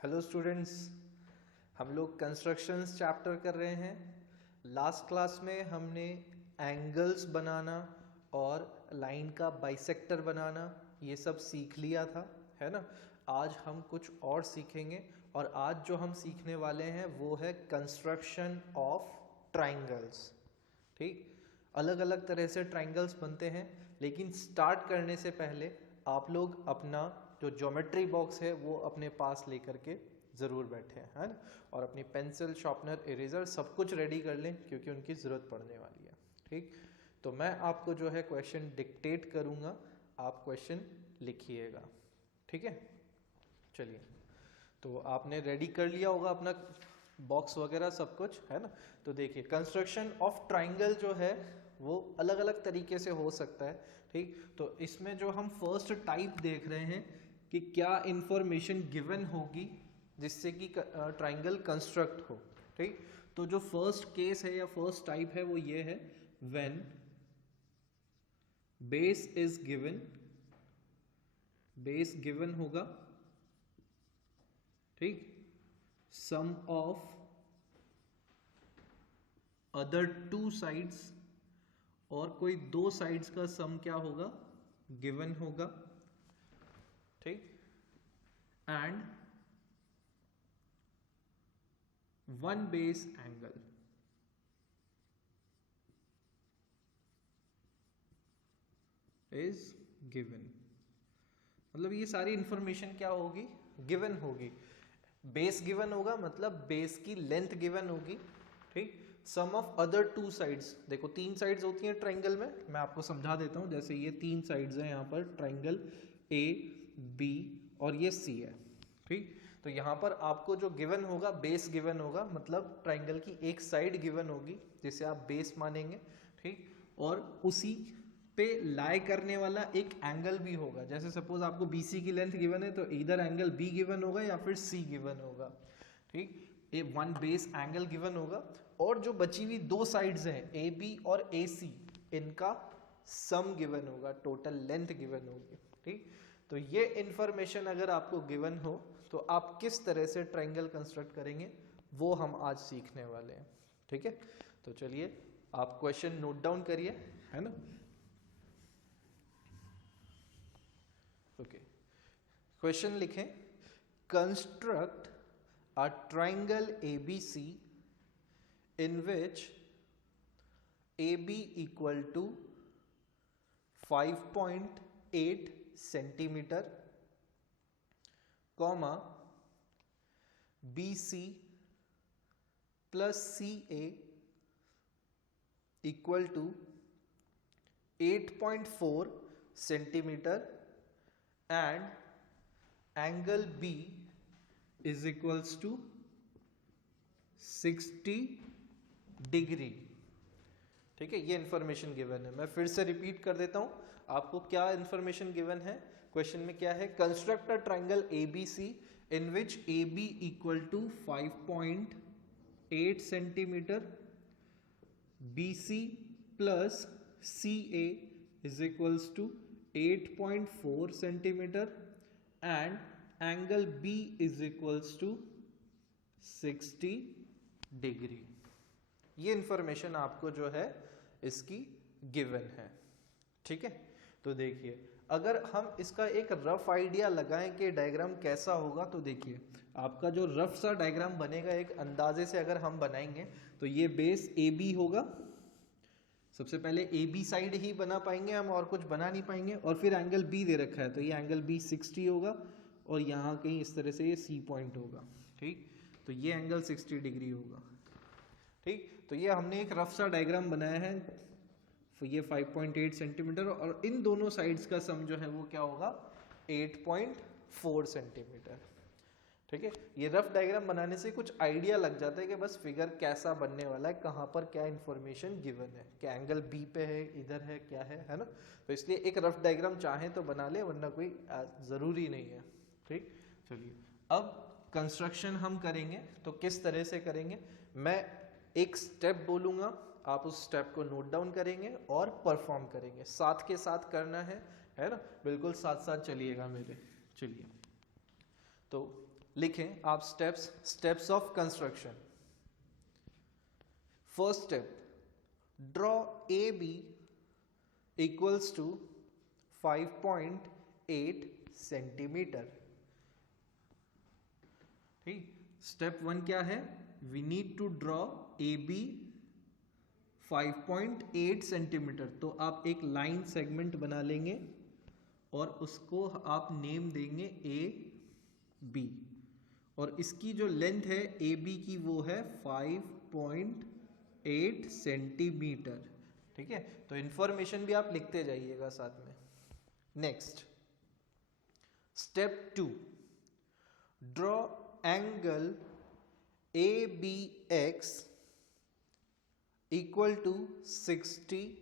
Hello students, हम लोग constructions chapter कर रहे हैं। लास्ट क्लास में हमने एंगल्स बनाना और लाइन का बाइसेक्टर बनाना ये सब सीख लिया था, है ना। आज हम कुछ और सीखेंगे और आज जो हम सीखने वाले हैं वो है कंस्ट्रक्शन ऑफ ट्राइंगल्स। ठीक, अलग अलग तरह से ट्राइंगल्स बनते हैं, लेकिन स्टार्ट करने से पहले आप लोग अपना जो ज्योमेट्री बॉक्स है वो अपने पास लेकर के ज़रूर बैठे हैं, है ना। और अपनी पेंसिल, शार्पनर, इरेजर सब कुछ रेडी कर लें क्योंकि उनकी ज़रूरत पड़ने वाली है। ठीक, तो मैं आपको जो है क्वेश्चन डिक्टेट करूँगा, आप क्वेश्चन लिखिएगा। ठीक है, चलिए। तो आपने रेडी कर लिया होगा अपना बॉक्स वगैरह सब कुछ, है ना। तो देखिए, कंस्ट्रक्शन ऑफ ट्राइंगल जो है वो अलग अलग तरीके से हो सकता है। ठीक, तो इसमें जो हम फर्स्ट टाइप देख रहे हैं कि क्या इंफॉर्मेशन गिवन होगी जिससे कि ट्राइंगल कंस्ट्रक्ट हो। ठीक, तो जो फर्स्ट केस है या फर्स्ट टाइप है वो ये है, when base is given, base given होगा। ठीक, सम ऑफ अदर टू साइड्स, और कोई दो साइड्स का सम क्या होगा, गिवन होगा। ठीक, and one base angle is given. मतलब ये सारी इंफॉर्मेशन क्या होगी, गिवन होगी। बेस गिवन होगा मतलब बेस की लेंथ गिवन होगी। ठीक, सम ऑफ अदर टू साइड्स, देखो तीन साइड्स होती हैं ट्राइंगल में, मैं आपको समझा देता हूं। जैसे ये तीन साइड्स हैं यहाँ पर, ट्राइंगल ए, बी और ये सी है। ठीक, तो यहाँ पर आपको जो गिवन होगा, बेस गिवन होगा, मतलब ट्राइंगल की एक साइड गिवन होगी जिसे आप बेस मानेंगे। ठीक, और उसी पे लाई करने वाला एक एंगल भी होगा। जैसे सपोज आपको BC की लेंथ गिवन है तो इधर एंगल B गिवन होगा या फिर C गिवन होगा। ठीक, ये वन बेस एंगल गिवन होगा, और जो बची हुई दो साइड्स हैं AB और AC, इनका सम गिवन होगा, टोटल लेंथ गिवन होगी। ठीक, तो ये इंफॉर्मेशन अगर आपको गिवन हो तो आप किस तरह से ट्राइंगल कंस्ट्रक्ट करेंगे वो हम आज सीखने वाले हैं। ठीक है, तो चलिए आप क्वेश्चन नोट डाउन करिए, है ना। ओके, क्वेश्चन लिखें, construct a triangle ABC in which AB equal to 5.8 centimeter, comma BC plus CA equal to 8.4 centimeter, and angle B is equals to 60 degree. ठीक है, ये इंफॉर्मेशन गिवन है। मैं फिर से रिपीट कर देता हूं आपको क्या इंफॉर्मेशन गिवन है। क्वेश्चन में क्या है, construct a triangle ABC in which AB equal to 5.8 centimetre, BC plus CA is equals to 8.4 centimetre, and angle B is equals to 60 degree. ये इंफॉर्मेशन आपको जो है इसकी गिवन है। ठीक है, तो देखिए, अगर हम इसका एक रफ आइडिया लगाएं कि डायग्राम कैसा होगा, तो देखिए आपका जो रफ सा डायग्राम बनेगा, एक अंदाजे से अगर हम बनाएंगे तो ये बेस AB होगा। सबसे पहले AB साइड ही बना पाएंगे हम, और कुछ बना नहीं पाएंगे। और फिर एंगल B दे रखा है तो ये एंगल B 60 होगा, और यहाँ कहीं इस तरह से ये C पॉइंट होगा। ठीक, तो ये एंगल 60 डिग्री होगा। ठीक, तो ये हमने एक रफ सा डायग्राम बनाया है। ये 5.8 सेंटीमीटर, और इन दोनों साइड्स का सम जो है वो क्या होगा, 8.4 सेंटीमीटर। ठीक है, ये रफ डायग्राम बनाने से कुछ आइडिया लग जाता है कि बस फिगर कैसा बनने वाला है, कहाँ पर क्या इंफॉर्मेशन गिवन है, क्या एंगल B पे है, इधर है, क्या है ना। तो इसलिए एक रफ डायग्राम चाहे तो बना ले, वरना कोई जरूरी नहीं है। ठीक, चलिए अब कंस्ट्रक्शन हम करेंगे तो किस तरह से करेंगे, मैं एक स्टेप बोलूंगा, आप उस स्टेप को नोट डाउन करेंगे और परफॉर्म करेंगे। साथ के साथ करना है ना, बिल्कुल साथ साथ चलिएगा मेरे। चलिए, तो लिखें आप steps of construction. First step, draw A B equals to 5.8 centimetre. ठीक, स्टेप 1 क्या है? We need to draw A B 5.8 centimetre. तो आप एक लाइन सेगमेंट बना लेंगे और उसको आप नेम देंगे ए बी, और इसकी जो लेंथ है ए बी की वो है 5.8 सेंटीमीटर। ठीक है, तो इंफॉर्मेशन भी आप लिखते जाइएगा साथ में। Next, step 2, draw angle A B X equal to 60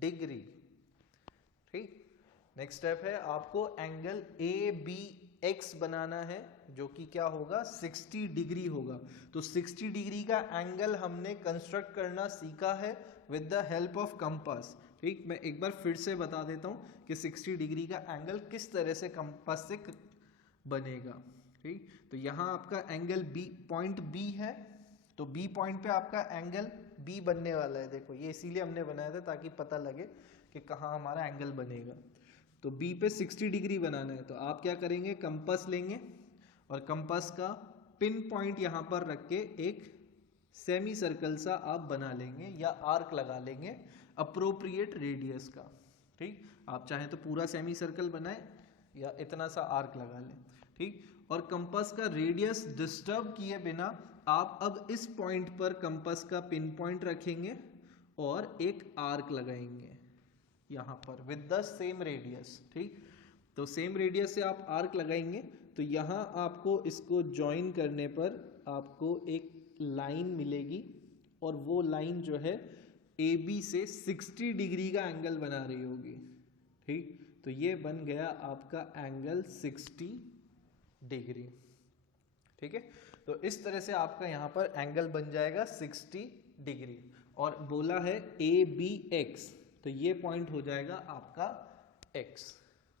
degree. ठीक, नेक्स्ट स्टेप है आपको एंगल ए बी एक्स बनाना है, जो कि क्या होगा? 60 डिग्री होगा। तो 60 डिग्री का एंगल हमने कंस्ट्रक्ट करना सीखा है with the help of compass. ठीक, मैं एक बार फिर से बता देता हूँ कि 60 डिग्री का एंगल किस तरह से कंपास से बनेगा। ठीक, तो यहाँ आपका एंगल बी, पॉइंट बी है, तो बी पॉइंट पे आपका एंगल बी बनने वाला है। देखो, ये इसीलिए हमने बनाया था ताकि पता लगे कि कहाँ हमारा एंगल बनेगा। तो बी पे 60 डिग्री बनाना है, तो आप क्या करेंगे? कंपास लेंगे और कंपास का पिन पॉइंट यहाँ पर रख के एक सेमी सर्कल सा आप बना लेंगे या आर्क लगा लेंगे अप्रोप्रिएट रेडियस का। ठीक, आप चाहें तो पूरा सेमी सर्कल बनाएं या इतना सा आर्क लगा लें। ठीक, और कंपास का रेडियस डिस्टर्ब किए बिना आप अब इस पॉइंट पर कंपास का पिन पॉइंट रखेंगे और एक आर्क लगाएंगे यहाँ पर विद द सेम रेडियस। ठीक, तो सेम रेडियस से आप आर्क लगाएंगे, तो यहाँ आपको इसको ज्वाइन करने पर आपको एक लाइन मिलेगी और वो लाइन जो है ए बी से 60 डिग्री का एंगल बना रही होगी। ठीक, तो ये बन गया आपका एंगल 60 डिग्री। ठीक है, तो इस तरह से आपका यहाँ पर एंगल बन जाएगा 60 डिग्री। और बोला है ए बी एक्स, तो ये पॉइंट हो जाएगा आपका x।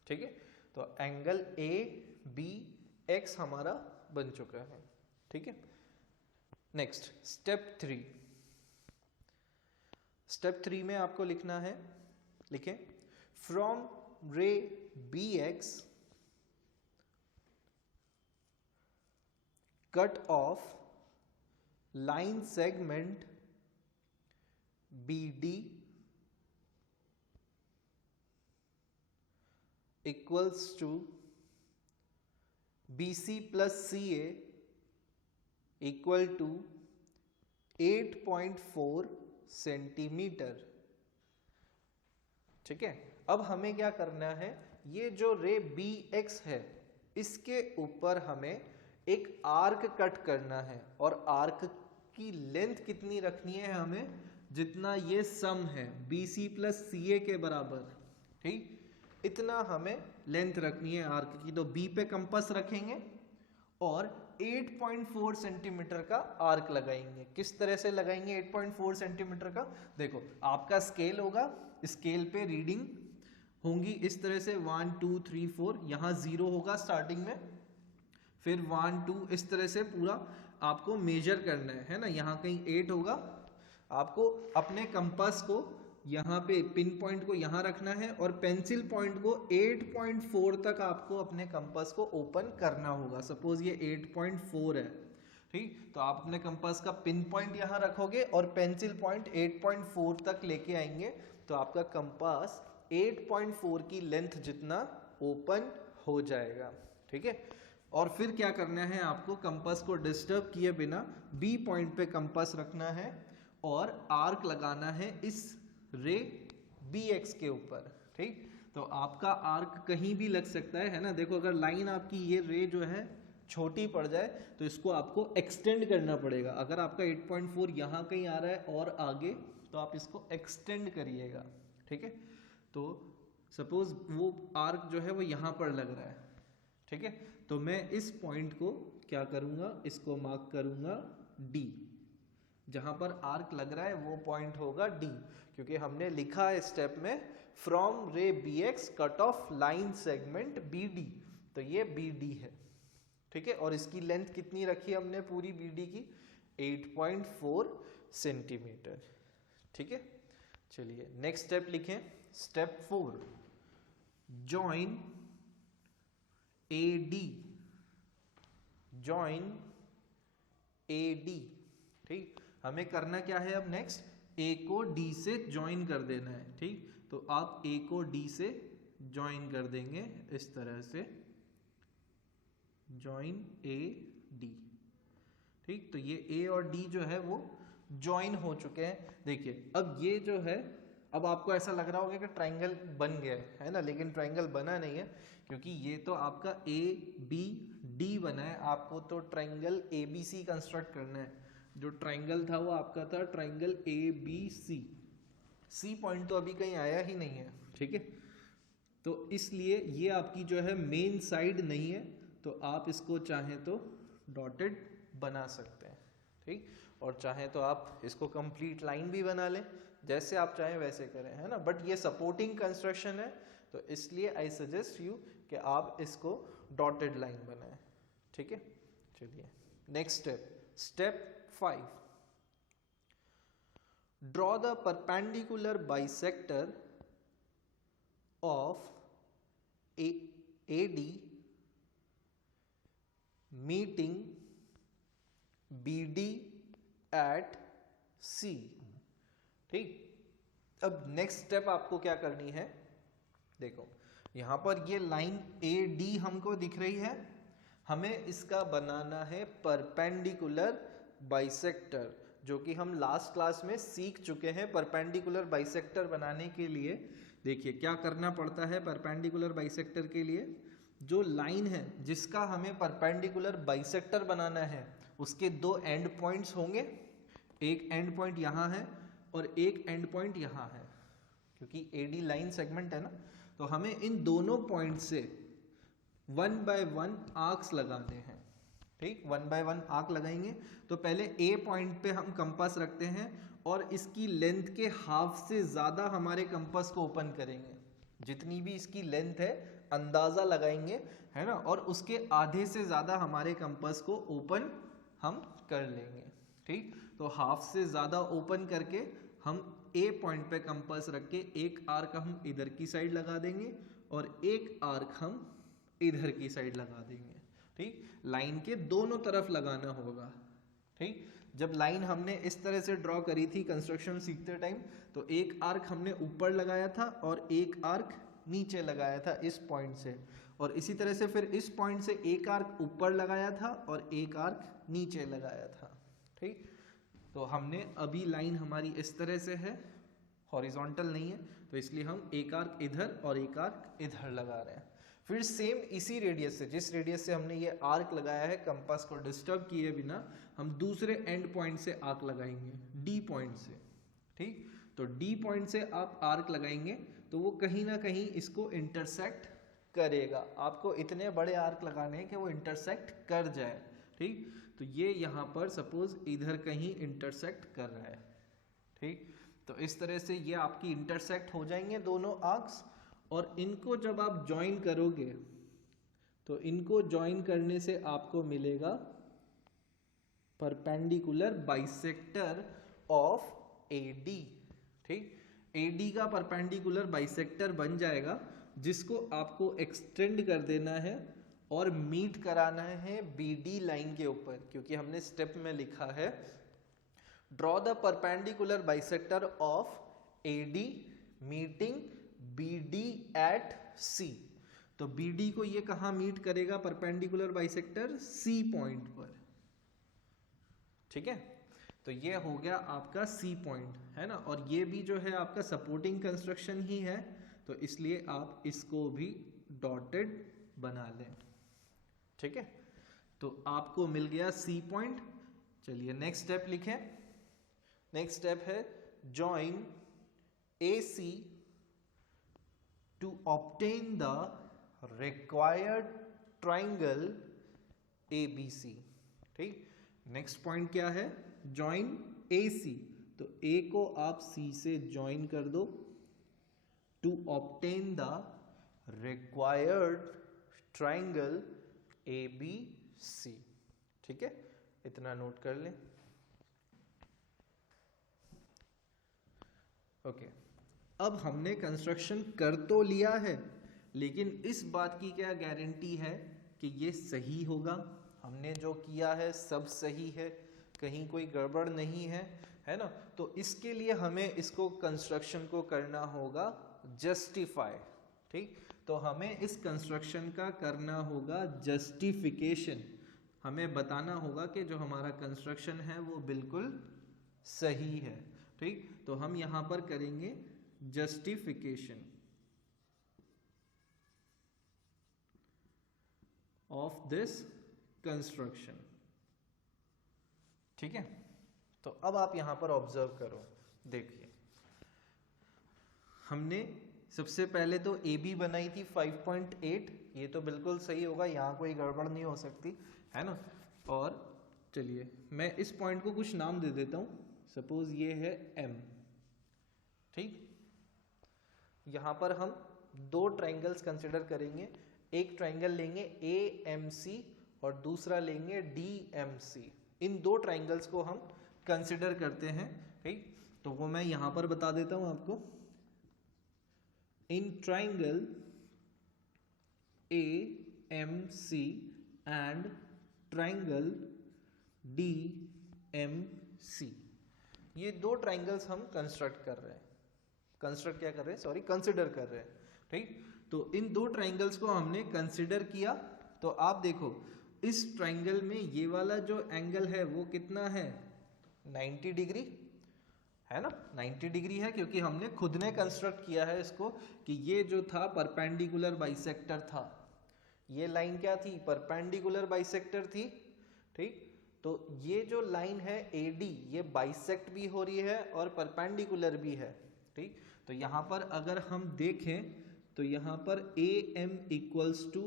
ठीक है, तो एंगल ए बी एक्स हमारा बन चुका है। ठीक है, नेक्स्ट स्टेप 3। स्टेप 3 में आपको लिखना है, लिखें, from ray B X cut off line segment B D equals to BC plus CA equal to 8.4 centimetre. ठीक है, अब हमें क्या करना है? ये जो रे BX है इसके ऊपर हमें एक आर्क कट करना है, और आर्क की लेंथ कितनी रखनी है हमें? जितना ये सम है BC प्लस CA के बराबर। ठीक, इतना हमें लेंथ रखनी है आर्क की। तो बी पे कंपास रखेंगे और 8.4 सेंटीमीटर का आर्क लगाएंगे। किस तरह से लगाएंगे 8.4 सेंटीमीटर का? देखो, आपका स्केल होगा, स्केल पे रीडिंग होंगी इस तरह से 1 2 3 4, यहाँ 0 होगा स्टार्टिंग में, फिर 1 2 इस तरह से पूरा आपको मेजर करना है ना। यहाँ कहीं 8 होगा, आपको अपने कंपास को यहाँ पे पिन पॉइंट को यहाँ रखना है और पेंसिल पॉइंट को 8.4 तक आपको अपने कंपास को ओपन करना होगा। सपोज ये 8.4 है। ठीक, तो आप अपने कंपास का पिन पॉइंट यहाँ रखोगे और पेंसिल पॉइंट 8.4 तक लेके आएंगे, तो आपका कंपास 8.4 की लेंथ जितना ओपन हो जाएगा। ठीक है, और फिर क्या करना है? आपको कंपास को डिस्टर्ब किए बिना बी पॉइंट पे कंपास रखना है और आर्क लगाना है इस रे बी एक्स के ऊपर। ठीक, तो आपका आर्क कहीं भी लग सकता है ना। देखो, अगर लाइन आपकी ये रे जो है छोटी पड़ जाए तो इसको आपको एक्सटेंड करना पड़ेगा। अगर आपका 8.4 यहाँ कहीं आ रहा है और आगे, तो आप इसको एक्सटेंड करिएगा। ठीक है, तो सपोज वो आर्क जो है वो यहाँ पर लग रहा है। ठीक है, तो मैं इस पॉइंट को क्या करूँगा? इसको मार्क करूँगा डी। जहाँ पर आर्क लग रहा है वो पॉइंट होगा डी, क्योंकि हमने लिखा है स्टेप में from ray B X cut off line segment B D, तो ये बी डी है। ठीक है, और इसकी लेंथ कितनी रखी हमने पूरी BD की 8.4 सेंटीमीटर। ठीक है, चलिए नेक्स्ट स्टेप लिखें, step 4, join AD, join AD। ठीक, हमें करना क्या है अब नेक्स्ट, A को D से ज्वाइन कर देना है। ठीक, तो आप A को D से ज्वाइन कर देंगे इस तरह से, ज्वाइन AD। ठीक, तो ये A और D जो है वो ज्वाइन हो चुके हैं। देखिए अब ये जो है, अब आपको ऐसा लग रहा होगा कि ट्राइंगल बन गया है ना, लेकिन ट्राइंगल बना नहीं है, क्योंकि ये तो आपका ABD बना है। आपको तो ट्राइंगल ABC कंस्ट्रक्ट करना है। जो ट्राइंगल था वो आपका था ट्राइंगल ABC, C पॉइंट तो अभी कहीं आया ही नहीं है। ठीक है, तो इसलिए ये आपकी जो है मेन साइड नहीं है, तो आप इसको चाहें तो डॉटेड बना सकते हैं। ठीक, और चाहें तो आप इसको कंप्लीट लाइन भी बना लें, जैसे आप चाहें वैसे करें, है ना। बट ये सपोर्टिंग कंस्ट्रक्शन है, तो इसलिए आई सजेस्ट यू कि आप इसको डॉटेड लाइन बनाएं। ठीक है, चलिए next step, step 5, draw the perpendicular bisector of AD meeting BD at C। ठीक, अब नेक्स्ट स्टेप आपको क्या करनी है, देखो यहां पर ये लाइन AD हमको दिख रही है, हमें इसका बनाना है परपेंडिकुलर बाइसेक्टर, जो कि हम लास्ट क्लास में सीख चुके हैं। परपेंडिकुलर बाइसेक्टर बनाने के लिए देखिए क्या करना पड़ता है। परपेंडिकुलर बाइसेक्टर के लिए जो लाइन है जिसका हमें परपेंडिकुलर बाइसेक्टर बनाना है, उसके दो एंड पॉइंट्स होंगे। एक एंड पॉइंट यहाँ है और एक एंड पॉइंट यहाँ है, क्योंकि AD लाइन सेगमेंट है ना, तो हमें इन दोनों पॉइंट से 1 बाय 1 आर्क्स लगाने हैं। ठीक, 1 बाय 1 आर्क लगाएंगे। तो पहले A पॉइंट पे हम कंपास रखते हैं और इसकी लेंथ के हाफ से ज़्यादा हमारे कंपास को ओपन करेंगे। जितनी भी इसकी लेंथ है अंदाज़ा लगाएंगे, है ना, और उसके आधे से ज़्यादा हमारे कंपास को ओपन हम कर लेंगे। ठीक, तो हाफ से ज़्यादा ओपन करके हम A पॉइंट पे कंपास रख के एक आर्क हम इधर की साइड लगा देंगे और एक आर्क हम इधर की साइड लगा देंगे। ठीक, लाइन के दोनों तरफ लगाना होगा। ठीक, जब लाइन हमने इस तरह से ड्रॉ करी थी कंस्ट्रक्शन सीखते टाइम, तो एक आर्क हमने ऊपर लगाया था और एक आर्क नीचे लगाया था इस पॉइंट से, और इसी तरह से फिर इस पॉइंट से एक आर्क ऊपर लगाया था और एक आर्क नीचे लगाया था। ठीक, तो हमने अभी लाइन हमारी इस तरह से है, हॉरिजॉन्टल नहीं है, तो इसलिए हम एक आर्क इधर और एक आर्क इधर लगा रहे हैं। फिर सेम इसी रेडियस से, जिस रेडियस से हमने ये आर्क लगाया है कंपास को डिस्टर्ब किए बिना, हम दूसरे एंड पॉइंट से आर्क लगाएंगे, D पॉइंट से। ठीक, तो D पॉइंट से आप आर्क लगाएंगे तो वो कहीं ना कहीं इसको इंटरसेक्ट करेगा। आपको इतने बड़े आर्क लगाने हैं कि वो इंटरसेक्ट कर जाए। ठीक, तो ये यहाँ पर सपोज इधर कहीं इंटरसेक्ट कर रहा है। ठीक, तो इस तरह से ये आपकी इंटरसेक्ट हो जाएंगे दोनों आर्क्स, और इनको जब आप ज्वाइन करोगे तो इनको ज्वाइन करने से आपको मिलेगा परपेंडिकुलर बाइसेक्टर ऑफ AD। ठीक, AD का परपेंडिकुलर बाइसेक्टर बन जाएगा, जिसको आपको एक्सटेंड कर देना है और मीट कराना है BD लाइन के ऊपर, क्योंकि हमने स्टेप में लिखा है draw the perpendicular bisector of AD meeting BD at C। तो BD को ये कहाँ मीट करेगा परपेंडिकुलर बाइसेक्टर? C पॉइंट पर। ठीक है, तो ये हो गया आपका C पॉइंट, है ना, और ये भी जो है आपका सपोर्टिंग कंस्ट्रक्शन ही है, तो इसलिए आप इसको भी डॉटेड बना लें। ठीक है, तो आपको मिल गया C पॉइंट। चलिए नेक्स्ट स्टेप लिखें। नेक्स्ट स्टेप है join AC to obtain the required triangle ABC। ठीक, नेक्स्ट पॉइंट क्या है? जॉइन AC, तो A को आप C से जॉइन कर दो to obtain the required triangle ABC। सी। ठीक है, इतना नोट कर लें। ओके, अब हमने कंस्ट्रक्शन कर तो लिया है, लेकिन इस बात की क्या गारंटी है कि ये सही होगा? हमने जो किया है सब सही है, कहीं कोई गड़बड़ नहीं है ना? तो इसके लिए हमें इसको कंस्ट्रक्शन को करना होगा जस्टिफाई। ठीक, तो हमें इस कंस्ट्रक्शन का करना होगा जस्टिफिकेशन। हमें बताना होगा कि जो हमारा कंस्ट्रक्शन है वो बिल्कुल सही है। ठीक, तो हम यहां पर करेंगे जस्टिफिकेशन ऑफ दिस कंस्ट्रक्शन। ठीक है, तो अब आप यहां पर ऑब्जर्व करो, देखिए हमने सबसे पहले तो ए बी बनाई थी 5.8, ये तो बिल्कुल सही होगा, यहाँ कोई गड़बड़ नहीं हो सकती, है ना? और चलिए मैं इस पॉइंट को कुछ नाम दे देता हूँ, सपोज ये है M। ठीक, यहाँ पर हम दो ट्राइंगल्स कंसिडर करेंगे, एक ट्राइंगल लेंगे AMC और दूसरा लेंगे DMC। इन दो ट्राइंगल्स को हम कंसिडर करते हैं। ठीक, तो वो मैं यहाँ पर बता देता हूँ आपको। In triangle AMC and triangle DMC, ये दो ट्राइंगल्स हम कंस्ट्रक्ट कर रहे हैं, कंसिडर कर रहे हैं। ठीक, तो इन दो ट्राइंगल्स को हमने कंसिडर किया, तो आप देखो इस ट्राइंगल में ये वाला जो एंगल है वो कितना है? 90 डिग्री है ना? 90 डिग्री है, क्योंकि हमने खुद ने कंस्ट्रक्ट किया है इसको कि ये जो था परपेंडिकुलर बाइसेक्टर था। ये लाइन क्या थी? परपेंडिकुलर बाइसेक्टर थी। ठीक, तो ये जो लाइन है AD, ये बाइसेक्ट भी हो रही है और परपेंडिकुलर भी है। ठीक, तो यहाँ पर अगर हम देखें तो यहाँ पर AM इक्वल्स टू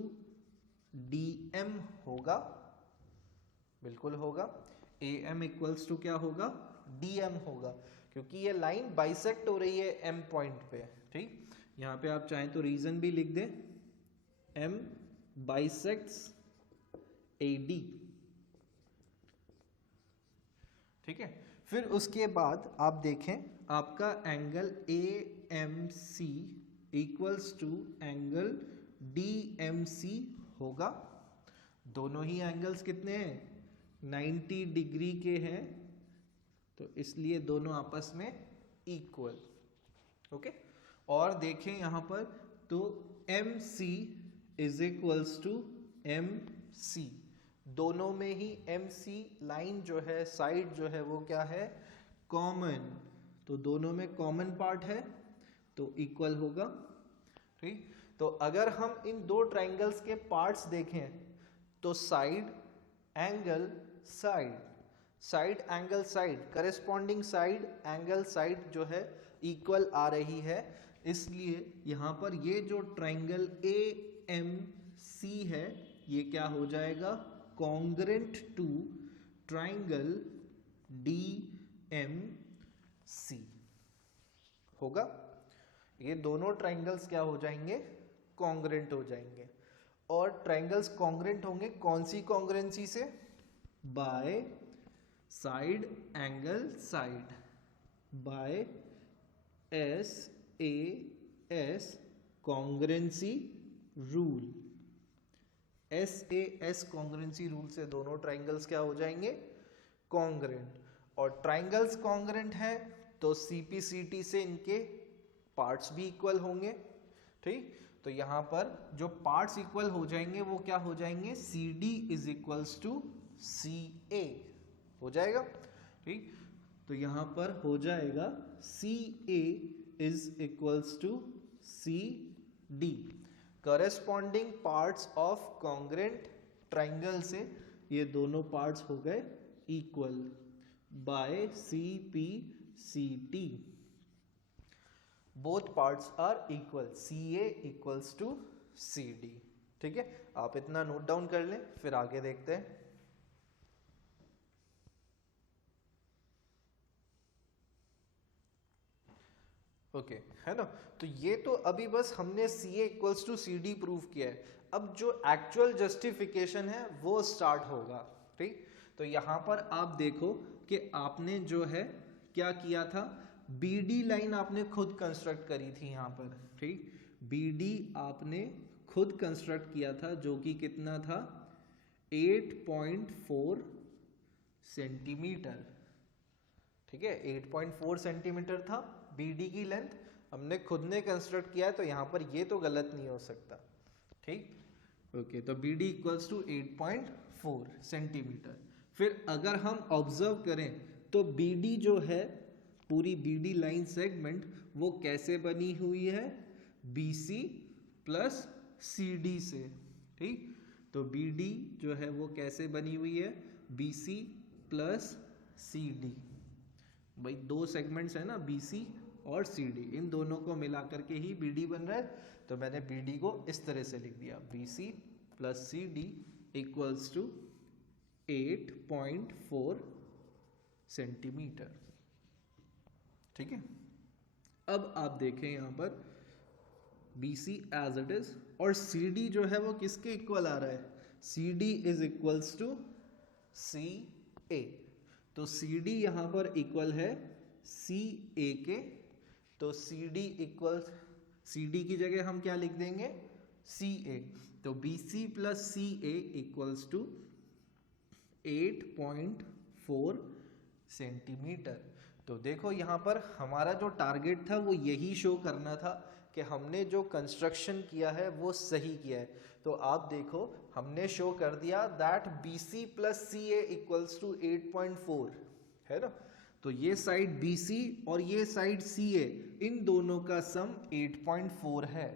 DM होगा, बिल्कुल होगा। AM इक्वल्स टू क्या होगा? DM होगा, क्योंकि ये लाइन बाइसेक्ट हो रही है M पॉइंट पे। ठीक, यहाँ पे आप चाहें तो रीजन भी लिख दें, M बाइसेक्ट्स AD। ठीक है, फिर उसके बाद आप देखें आपका angle AMC equals to angle DMC होगा। दोनों ही एंगल्स कितने हैं? 90 डिग्री के हैं, तो इसलिए दोनों आपस में इक्वल। ओके, और देखें यहां पर तो MC is equals to MC, दोनों में ही MC लाइन जो है, साइड जो है वो क्या है? कॉमन, तो दोनों में कॉमन पार्ट है तो इक्वल होगा। ठीक, तो अगर हम इन दो ट्राइंगल्स के पार्ट्स देखें तो side angle side, side angle side, corresponding side angle side जो है इक्वल आ रही है, इसलिए यहाँ पर ये जो ट्राइंगल AMC है ये क्या हो जाएगा? कॉन्ग्रेंट टू ट्राइंगल DMC होगा। ये दोनों ट्राइंगल्स क्या हो जाएंगे? कॉन्ग्रेंट हो जाएंगे। और ट्राइंगल्स कॉन्ग्रेंट होंगे कौन सी कॉन्ग्रेंसी से? By side angle side, by SAS congruency rule. SAS congruency rule से दोनों ट्राइंगल्स क्या हो जाएंगे? कॉन्ग्रेंट। और ट्राइंगल्स कॉन्ग्रेंट है तो CPCT से इनके पार्ट्स भी इक्वल होंगे। ठीक, तो यहां पर जो पार्ट्स इक्वल हो जाएंगे वो क्या हो जाएंगे? CD is equals to CA हो जाएगा। ठीक, तो यहां पर हो जाएगा CA is equals to CD। Corresponding parts of congruent triangle से ये दोनों पार्ट्स हो गए equal by CPCT। Both parts are equal, CA equals to CD। ठीक है, आप इतना नोट डाउन कर लें, फिर आगे देखते हैं। ओके, है ना। तो ये तो अभी बस हमने C A equals to C D prove किया है। अब जो एक्चुअल जस्टिफिकेशन है वो स्टार्ट होगा। ठीक, तो यहाँ पर आप देखो कि आपने जो है क्या किया था, बी डी लाइन आपने खुद कंस्ट्रक्ट करी थी यहाँ पर। ठीक, बी डी आपने खुद कंस्ट्रक्ट किया था, जो कि कितना था, 8.4 सेंटीमीटर। ठीक है, 8.4 सेंटीमीटर था बीडी की लेंथ, हमने खुद ने कंस्ट्रक्ट किया है, तो यहाँ पर ये तो गलत नहीं हो सकता। ठीक, ओके, तो बीडी इक्वल्स टू 8.4 सेंटीमीटर। फिर अगर हम ऑब्जर्व करें तो बीडी जो है, पूरी बीडी लाइन सेगमेंट, वो कैसे बनी हुई है, बीसी प्लस सीडी से। ठीक, तो बीडी जो है वो कैसे बनी हुई है, बीसी प्लस सीडी। भाई दो सेगमेंट्स है ना, बीसी और सीडी, इन दोनों को मिला करके ही बीडी बन रहा है। तो मैंने बीडी को इस तरह से लिख दिया, BC plus CD equals to 8.4 centimetre. ठीक है, अब आप देखें यहाँ पर BC एज इट इज, और CD जो है वो किसके इक्वल आ रहा है, CD is equals to CA। तो CD यहाँ पर इक्वल है CA के, तो CD इक्वल, CD की जगह हम क्या लिख देंगे, CA। तो BC plus CA equals to 8.4 centimetre. तो देखो यहाँ पर हमारा जो टारगेट था वो यही शो करना था कि हमने जो कंस्ट्रक्शन किया है वो सही किया है। तो आप देखो हमने शो कर दिया that BC plus CA equals to 8.4, है ना। तो ये साइड BC और ये साइड CA, इन दोनों का सम 8.4 है।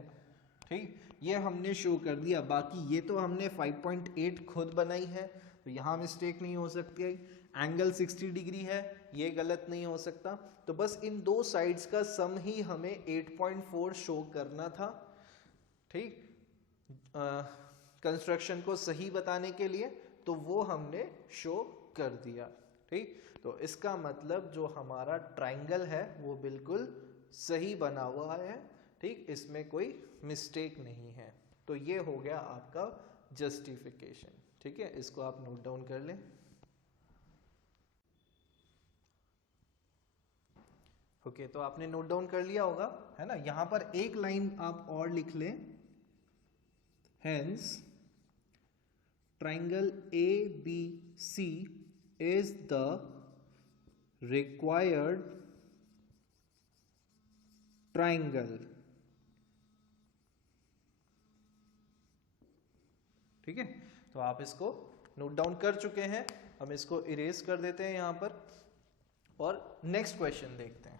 ठीक, ये हमने शो कर दिया। बाकी ये तो हमने 5.8 खुद बनाई है, तो यहाँ मिस्टेक नहीं हो सकती है। एंगल 60 डिग्री है, ये गलत नहीं हो सकता। तो बस इन दो साइड्स का सम ही हमें 8.4 शो करना था। ठीक, कंस्ट्रक्शन को सही बताने के लिए, तो वो हमने शो कर दिया। ठीक, तो इसका मतलब जो हमारा ट्रायंगल है वो बिल्कुल सही बना हुआ है। ठीक, इसमें कोई मिस्टेक नहीं है। तो ये हो गया आपका जस्टिफिकेशन। ठीक है, इसको आप नोट डाउन कर लें। ओके, तो आपने नोट डाउन कर लिया होगा, है ना। यहां पर एक लाइन आप और लिख लें, hence triangle ABC is the required triangle. ठीक है, तो आप इसको नोट डाउन कर चुके हैं, हम इसको इरेज कर देते हैं यहां पर और नेक्स्ट क्वेश्चन देखते हैं।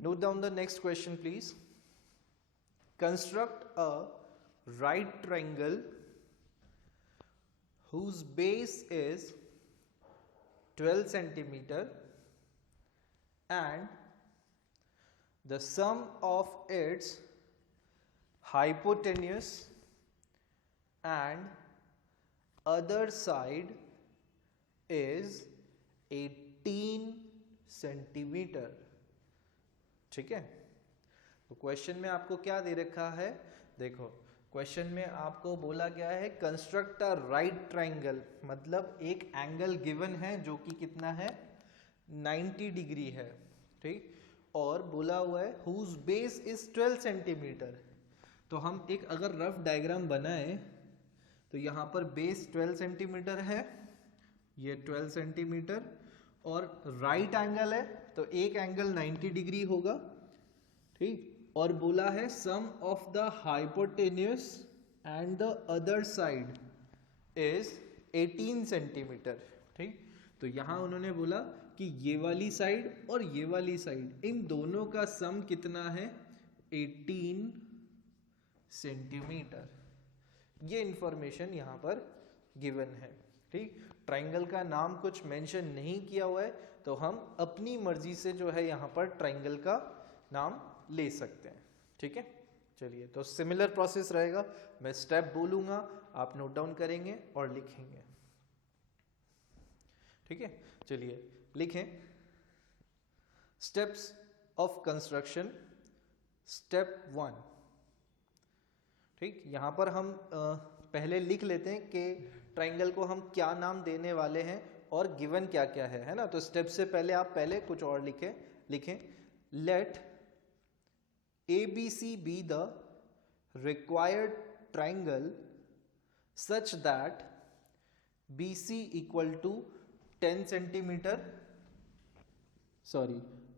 Note down the next question, please. Construct a right triangle whose base is 12 centimeter and the sum of its hypotenuse and other side is 18 centimeter. ठीक है, तो क्वेश्चन में आपको क्या दे रखा है, देखो क्वेश्चन में आपको बोला गया है कंस्ट्रक्ट अ राइट ट्रायंगल, मतलब एक एंगल गिवन है जो कि कितना है, 90 डिग्री है। ठीक, और बोला हुआ है हुज बेस इज 12 सेंटीमीटर। तो हम एक अगर रफ डायग्राम बनाए तो यहाँ पर बेस 12 सेंटीमीटर है, ये 12 सेंटीमीटर, और राइट एंगल है तो एक एंगल 90 डिग्री होगा, ठीक। और बोला है sum of the hypotenuse and the other side is 18 centimetre, ठीक। तो यहाँ उन्होंने बोला कि ये वाली साइड और ये वाली साइड इन दोनों का सम कितना है 18 सेंटीमीटर। ये इंफॉर्मेशन यहाँ पर गिवन है, ठीक। ट्राइंगल का नाम कुछ मेंशन नहीं किया हुआ है तो हम अपनी मर्जी से जो है यहाँ पर ट्राइंगल का नाम ले सकते हैं, ठीक है। चलिए, तो सिमिलर प्रोसेस रहेगा, मैं स्टेप बोलूंगा, आप नोट डाउन करेंगे और लिखेंगे, ठीक है। चलिए लिखें, स्टेप्स ऑफ कंस्ट्रक्शन, स्टेप 1, ठीक। यहां पर हम पहले लिख लेते हैं कि ट्राइंगल को हम क्या नाम देने वाले हैं और गिवन क्या क्या है ना। तो स्टेप से पहले आप पहले कुछ और लिखें, late ABC be the required triangle such that BC equal to 10 centimeter,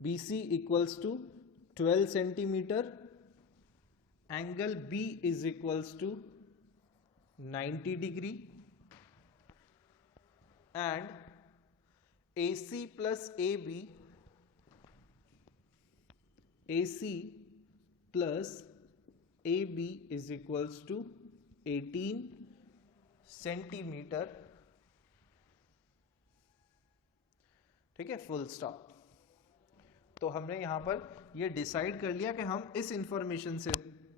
BC equals to 12 centimeter, angle B is equals to 90 degree, and AC plus AB is equals to 18 centimetre, ठीक है, full stop. तो हमने यहाँ पर ये decide कर लिया कि हम इस इंफॉर्मेशन से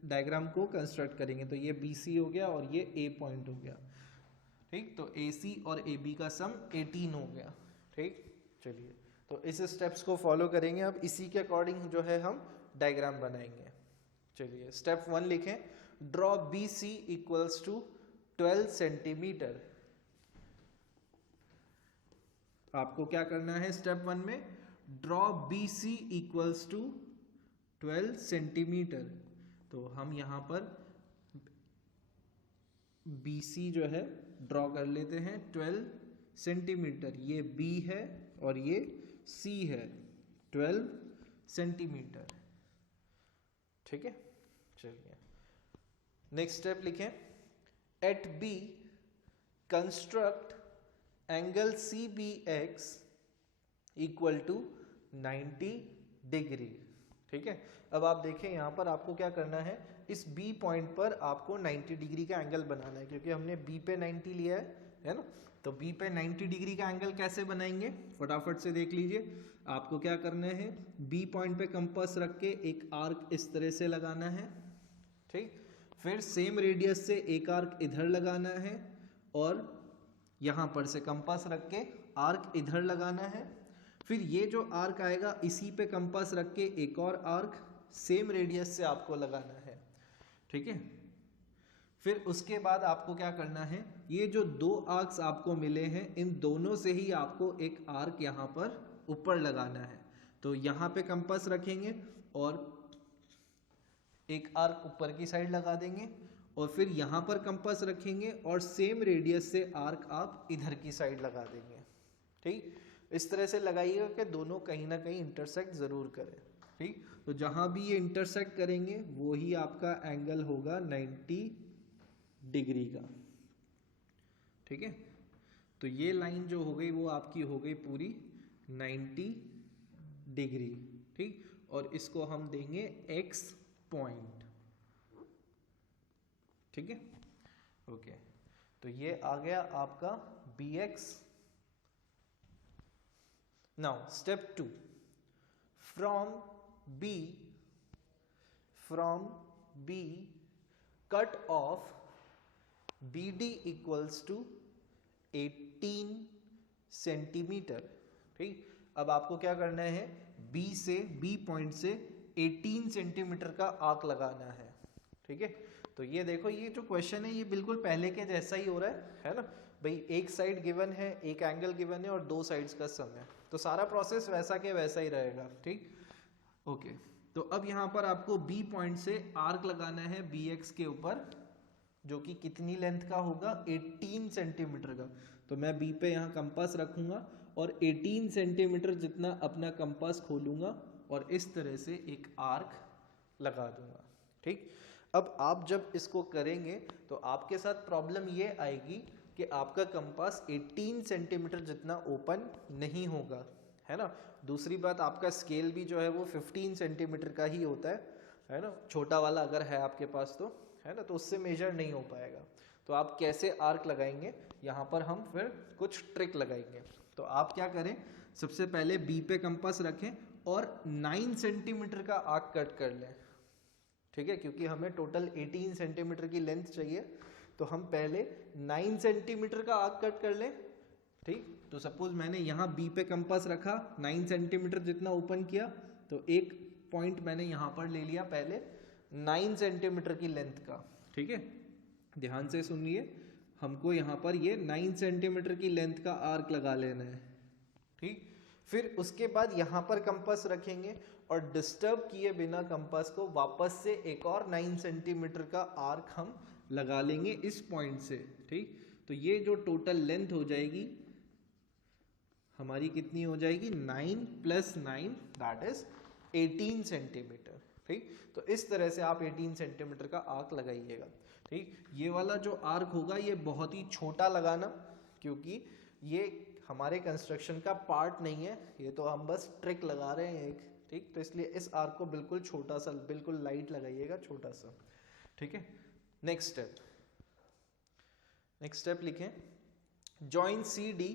डायग्राम को कंस्ट्रक्ट करेंगे। तो ये BC हो गया और ये A पॉइंट हो गया, ठीक। तो AC और AB का सम 18 हो गया, ठीक। चलिए, तो इस स्टेप्स को फॉलो करेंगे, अब इसी के अकॉर्डिंग जो है हम डायग्राम बनाएंगे। चलिए, स्टेप 1 लिखें, draw BC equals to 12 centimetre. आपको क्या करना है स्टेप 1 में, draw BC equals to 12 centimetre. तो हम यहां पर BC जो है ड्रॉ कर लेते हैं 12 सेंटीमीटर। ये B है और ये C है, 12 सेंटीमीटर, ठीक है। चलिए, नेक्स्ट स्टेप लिखें, at B construct angle CBX equal to 90 degree, ठीक है। अब आप देखें यहाँ पर आपको क्या करना है, इस B पॉइंट पर आपको 90 डिग्री का एंगल बनाना है, क्योंकि हमने B पे 90 लिया है ना। तो B पे 90 डिग्री का एंगल कैसे बनाएंगे, फटाफट से देख लीजिए। आपको क्या करना है, B पॉइंट पे कंपास रख के एक आर्क इस तरह से लगाना है, ठीक। फिर सेम रेडियस से एक आर्क इधर लगाना है और यहाँ पर से कंपास रख के आर्क इधर लगाना है। फिर ये जो आर्क आएगा इसी पे कंपास रख के एक और आर्क सेम रेडियस से आपको लगाना है, ठीक है। फिर उसके बाद आपको क्या करना है, ये जो दो आर्क्स आपको मिले हैं इन दोनों से ही आपको एक आर्क यहाँ पर ऊपर लगाना है। तो यहाँ पे कंपास रखेंगे और एक आर्क ऊपर की साइड लगा देंगे और फिर यहाँ पर कंपास रखेंगे और सेम रेडियस से आर्क आप इधर की साइड लगा देंगे, ठीक। इस तरह से लगाइएगा कि दोनों कहीं ना कहीं इंटरसेक्ट जरूर करें, ठीक। तो जहां भी ये इंटरसेक्ट करेंगे वो ही आपका एंगल होगा 90 डिग्री का, ठीक है। तो ये लाइन जो हो गई वो आपकी हो गई पूरी 90 डिग्री, ठीक। और इसको हम देंगे X पॉइंट, ठीक है, ओके। तो ये आ गया आपका BX। Now step 2, from B cut off BD equals to 18 centimetre, ठीक। अब आपको क्या करना है, B पॉइंट से 18 सेंटीमीटर का आर्क लगाना है, ठीक है। तो ये देखो, ये जो क्वेश्चन है ये बिल्कुल पहले के जैसा ही हो रहा है ना भाई। एक साइड गिवन है, एक एंगल गिवन है और दो साइड्स का सम है, तो सारा प्रोसेस वैसा के वैसा ही रहेगा, ठीक। ओके, तो अब यहाँ पर आपको बी पॉइंट से आर्क लगाना है बी एक्स के ऊपर, जो कि कितनी लेंथ का होगा, 18 सेंटीमीटर का। तो मैं बी पे यहाँ कंपास रखूंगा और 18 सेंटीमीटर जितना अपना कंपास खोलूंगा और इस तरह से एक आर्क लगा दूंगा। ठीक, अब आप जब इसको करेंगे तो आपके साथ प्रॉब्लम ये आएगी कि आपका कंपास 18 सेंटीमीटर जितना ओपन नहीं होगा, है ना। दूसरी बात, आपका स्केल भी जो है वो 15 सेंटीमीटर का ही होता है ना, छोटा वाला अगर है आपके पास तो, है ना, तो उससे मेजर नहीं हो पाएगा। तो आप कैसे आर्क लगाएंगे, यहाँ पर हम फिर कुछ ट्रिक लगाएंगे। तो आप क्या करें, सबसे पहले बी पे कंपास रखें और 9 सेंटीमीटर का आर्क कट कर लें। ठीक है, क्योंकि हमें टोटल 18 सेंटीमीटर की लेंथ चाहिए, तो हम पहले 9 सेंटीमीटर का आर्क कट कर लें। ठीक, तो सपोज मैंने यहाँ बी पे कंपास रखा, 9 सेंटीमीटर जितना ओपन किया, तो एक पॉइंट मैंने यहाँ पर ले लिया पहले 9 सेंटीमीटर की लेंथ का। ठीक है, ध्यान से सुनिए, हमको यहाँ पर ये 9 सेंटीमीटर की लेंथ का आर्क लगा लेना है। ठीक, फिर उसके बाद यहाँ पर कंपास रखेंगे और डिस्टर्ब किए बिना कंपास को वापस से एक और 9 सेंटीमीटर का आर्क हम लगा लेंगे इस पॉइंट से। ठीक, तो ये जो टोटल लेंथ हो जाएगी हमारी कितनी हो जाएगी, 9 + 9 दैट इज 18 सेंटीमीटर। ठीक, तो इस तरह से आप 18 सेंटीमीटर का आर्क लगाइएगा। ठीक, ये वाला जो आर्क होगा ये बहुत ही छोटा लगाना, क्योंकि ये हमारे कंस्ट्रक्शन का पार्ट नहीं है, ये तो हम बस ट्रिक लगा रहे हैं एक। ठीक, तो इसलिए इस आर्क को बिल्कुल छोटा सा, बिल्कुल लाइट लगाइएगा, छोटा सा। ठीक है, नेक्स्ट स्टेप लिखें, join C D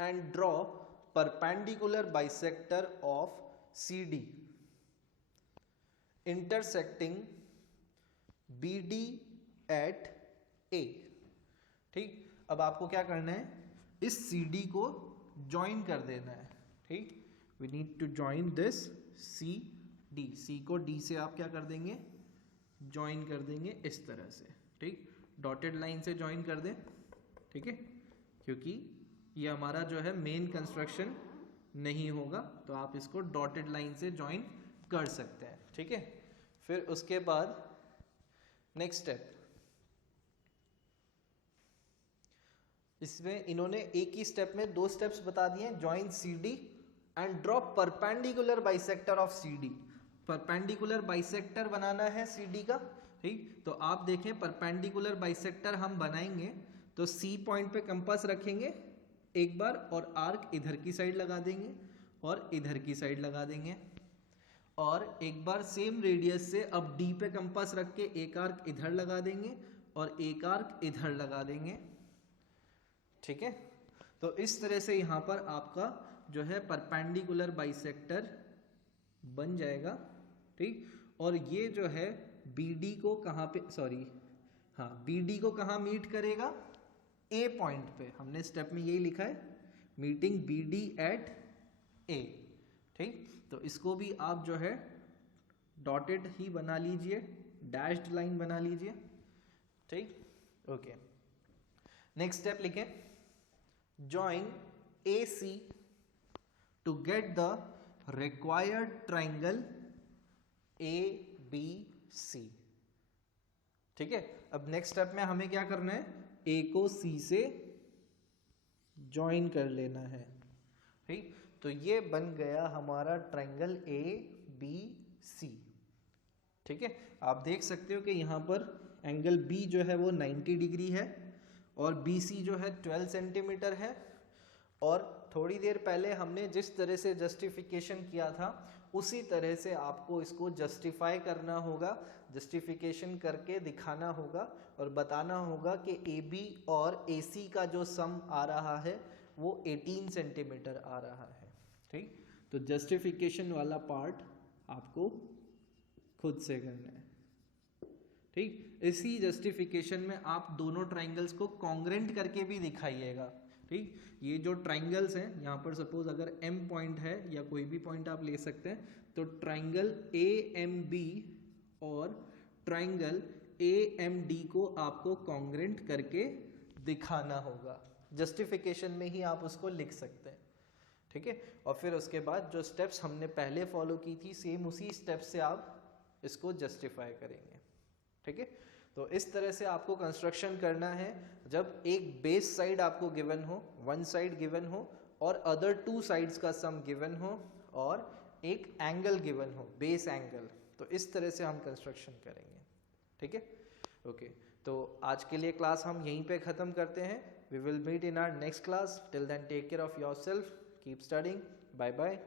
and draw perpendicular bisector of C D intersecting B D at A. ठीक, अब आपको क्या करना है, इस सी डी को ज्वाइन कर देना है। ठीक, we need to join this C D, C को डी से आप क्या कर देंगे, ज्वाइन कर देंगे इस तरह से। ठीक, डॉटेड लाइन से ज्वाइन कर दें। ठीक है, क्योंकि ये हमारा जो है मेन कंस्ट्रक्शन नहीं होगा, तो आप इसको डॉटेड लाइन से ज्वाइन कर सकते हैं। ठीक है, फिर उसके बाद नेक्स्ट स्टेप, इसमें इन्होंने एक ही स्टेप में 2 स्टेप्स बता दिए हैं, join C D and draw perpendicular bisector of C D. Perpendicular bisector बनाना है सी डी का। ठीक, तो आप देखें परपेंडिकुलर बाइसेक्टर हम बनाएंगे तो सी पॉइंट पे कंपास रखेंगे एक बार और आर्क इधर की साइड लगा देंगे और इधर की साइड लगा देंगे, और एक बार सेम रेडियस से अब डी पे कंपास रख के एक आर्क इधर लगा देंगे और एक आर्क इधर लगा देंगे। ठीक है, तो इस तरह से यहाँ पर आपका जो है परपेंडिकुलर बाइसेक्टर बन जाएगा। ठीक, और ये जो है BD को कहाँ पे, सॉरी हाँ, BD को कहाँ मीट करेगा, A पॉइंट पे। हमने स्टेप में यही लिखा है, मीटिंग BD एट A। ठीक, तो इसको भी आप जो है डॉटेड ही बना लीजिए, डैश्ड लाइन बना लीजिए। ठीक, ओके, नेक्स्ट स्टेप लिखें, join AC to get the required triangle ABC। ठीक है, अब नेक्स्ट स्टेप में हमें क्या करना है, A को C से ज्वाइन कर लेना है। ठीक, तो ये बन गया हमारा ट्रायंगल ABC। ठीक है, आप देख सकते हो कि यहाँ पर एंगल B जो है वो 90 डिग्री है और BC जो है 12 सेंटीमीटर है, और थोड़ी देर पहले हमने जिस तरह से जस्टिफिकेशन किया था उसी तरह से आपको इसको जस्टिफाई करना होगा, जस्टिफिकेशन करके दिखाना होगा और बताना होगा कि AB और AC का जो सम आ रहा है वो 18 सेंटीमीटर आ रहा है। ठीक, तो जस्टिफिकेशन वाला पार्ट आपको खुद से करना है। ठीक, इसी जस्टिफिकेशन में आप दोनों ट्राइंगल्स को कॉन्ग्रेंट करके भी दिखाइएगा। ठीक, ये जो ट्राइंगल्स हैं, यहाँ पर सपोज अगर M पॉइंट है या कोई भी पॉइंट आप ले सकते हैं, तो ट्राइंगल AMB और ट्राइंगल AMD को आपको कॉन्ग्रेंट करके दिखाना होगा। जस्टिफिकेशन में ही आप उसको लिख सकते हैं। ठीक है। और फिर उसके बाद जो स्टेप्स हमने पहले फॉलो की थी सेम उसी स्टेप्स से आप इसको जस्टिफाई करेंगे, ठीक है। तो इस तरह से आपको कंस्ट्रक्शन करना है जब एक बेस साइड आपको गिवन हो, वन साइड गिवन हो और अदर टू साइड्स का सम गिवन हो और एक एंगल गिवन हो, बेस एंगल। तो इस तरह से हम कंस्ट्रक्शन करेंगे, ठीक है। ओके, तो आज के लिए क्लास हम यहीं पे ख़त्म करते हैं। We will meet in our next class. Till then take care of yourself, keep studying, bye bye.